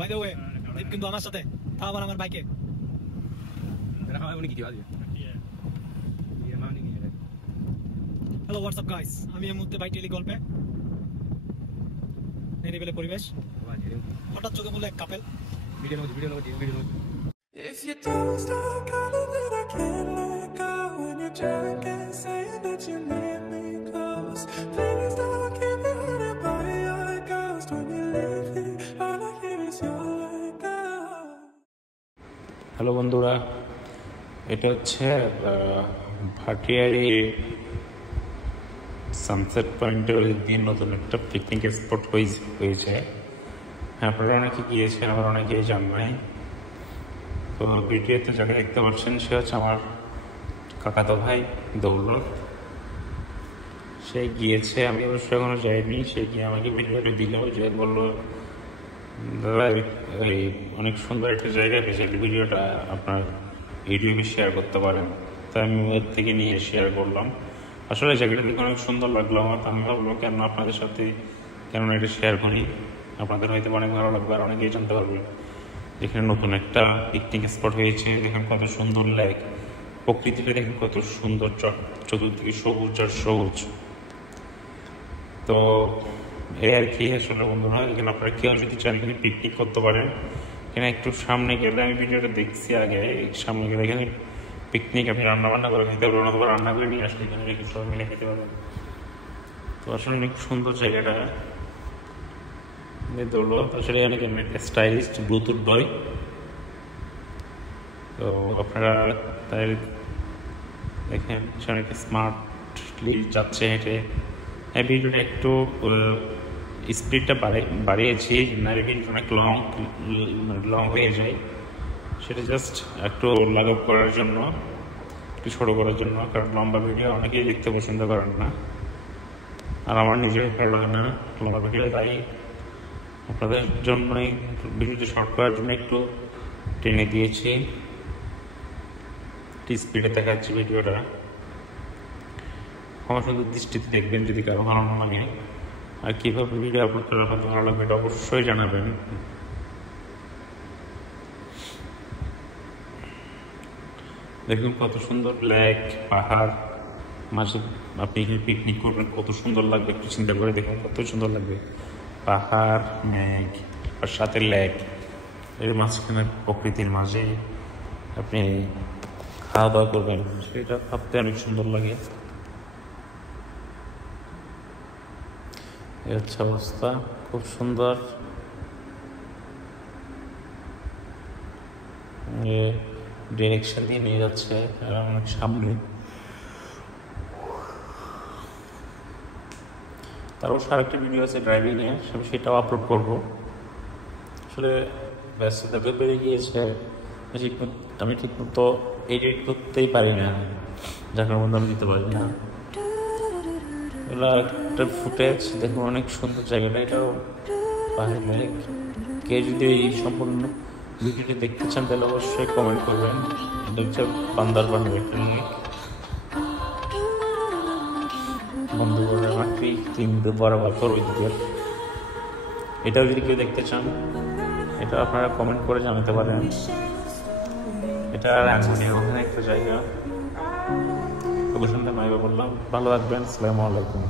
By the way, কিন্তু আমার সাথে তাও আবার আমার বাইকে হ্যালো হোয়াটসঅ্যাপ গাইস, আমি এই মুহূর্তে বাইক টেলি গল্পে নিরিবিলি পরিবেশ, হঠাৎ চোখে বলে এক couple video If you don't stop calling it, I can't let go. When you're drunk and saying that you need me close, please don't keep me haunted by your ghost. When you leave me, all I hear is your echo. Hello বন্ধুরা, এটা হচ্ছে Bhatiary sunset পয়েন্টের দিন নতুন একটা picnic spot হয়েছে। আপনারা অনেকে গিয়েছেন, আবার অনেকেই জান নাই। তো ভিডিওতে যাকে দেখতে পাচ্ছেন সে হচ্ছে আমার কাকাতো ভাই দৌলত। সে গিয়েছে, আমি অবশ্য এখনো যাইনি। সে গিয়ে আমাকে ভিডিওটা দিল, যে বললো দাদা এই অনেক সুন্দর একটা জায়গায় পেয়েছে, ভিডিওটা আপনার ইউটিউবে শেয়ার করতে পারেন। তাই আমি ওর থেকে নিয়ে শেয়ার করলাম। আসলে জায়গাটা দেখে অনেক সুন্দর লাগলো আমার। আমি ভাবলো কেন আপনাদের সাথে কেন এটা শেয়ার করি, আপনাদের হয়তো অনেক ভালো লাগবে আর অনেকেই জানতে পারবেন। এখানে নতুন একটা পিকনিক স্পট হয়েছে, দেখেন কত সুন্দর লেক, প্রকৃতিটা দেখেন কত সুন্দর, চতুর্দিকে সবুজ আর সবুজ। তো এই আর কি আসলে বন্ধুরা, এখানে আপনারা কেউ যদি চান এখানে পিকনিক করতে পারেন। এখানে একটু সামনে গেলে, আমি ভিডিওটা দেখছি আগে, সামনে গেলে এখানে পিকনিক আপনি রান্নাবান্না করে খেতে পারবেন, অথবা রান্না করে নিয়ে আসলে এখানে রেখে সবাই মিলে খেতে পারবেন। তো আসলে অনেক সুন্দর জায়গাটা। আসলে অনেক স্টাইলিস্ট ব্লুটুথ বয়। তো আপনারা তাই দেখেন অনেক স্মার্টলি যাচ্ছে হেঁটে। এই ভিডিওটা একটু স্পিডটা বাড়িয়েছি, নারী ভিডিও অনেক লং হয়ে যায়, সেটা জাস্ট একটু লাঘব করার জন্য, একটু ছোটো করার জন্য। কারণ লম্বা ভিডিও অনেকেই দেখতে পছন্দ করেন না, আর আমার নিজের ভালো লাগে না লম্বা ভিডিও। তাই আপনাদের জন্যই ভিডিওটি শর্ট করার জন্য একটু টেনে দিয়েছি, স্পিডে দেখাচ্ছি ভিডিওটা। আমার সুন্দর দৃষ্টিতে দেখবেন যদি কারো ভালো না লাগে। আর কীভাবে ভিডিও আপলোড করে আপনাদের ভালো লাগবে এটা অবশ্যই জানাবেন। দেখুন কত সুন্দর লেক, পাহাড় মাঝে আপনি এখানে পিকনিক করবেন, কত সুন্দর লাগবে। একটু চিন্তা করে দেখুন কত সুন্দর লাগবে, পাহাড়, মেঘ আর সাথে লেক, এর মাঝখানে প্রকৃতির মাঝে আপনি খাওয়া দাওয়া করবেন, সেটা ভাবতে অনেক সুন্দর লাগে। এই হচ্ছে অবস্থা, খুব সুন্দর। ডিরেকশন দিয়ে নিয়ে যাচ্ছে অনেক সামনে। তারপর আরেকটা ভিডিও আছে ড্রাইভিংয়ে, সেটাও আপলোড করবো। আসলে ব্যস্ততা বেড়ে গিয়েছে, আমি ঠিক মতো এডিট করতেই পারি না, যার মধ্যে আমি দিতে পারি না। এগুলো একটা ফুটেজ দেখুন, অনেক সুন্দর জায়গাটা। এটাও পাহাড় লেক। কেউ যদি এই সম্পূর্ণ ভিডিওটি দেখতে চান তাহলে অবশ্যই কমেন্ট করবেন। এটা হচ্ছে বান্দরবান লেক। বন্ধুগণ আমাকে কিন্তু বরাবর করবে দিকে। এটাও যদি কেউ দেখতে চান এটা আপনারা কমেন্ট করে জানাতে পারেন। এটা ওখানে একটা জায়গা। তবে শুনতে মাইবা বললাম, ভালো থাকবেন, আসসালামু আলাইকুম।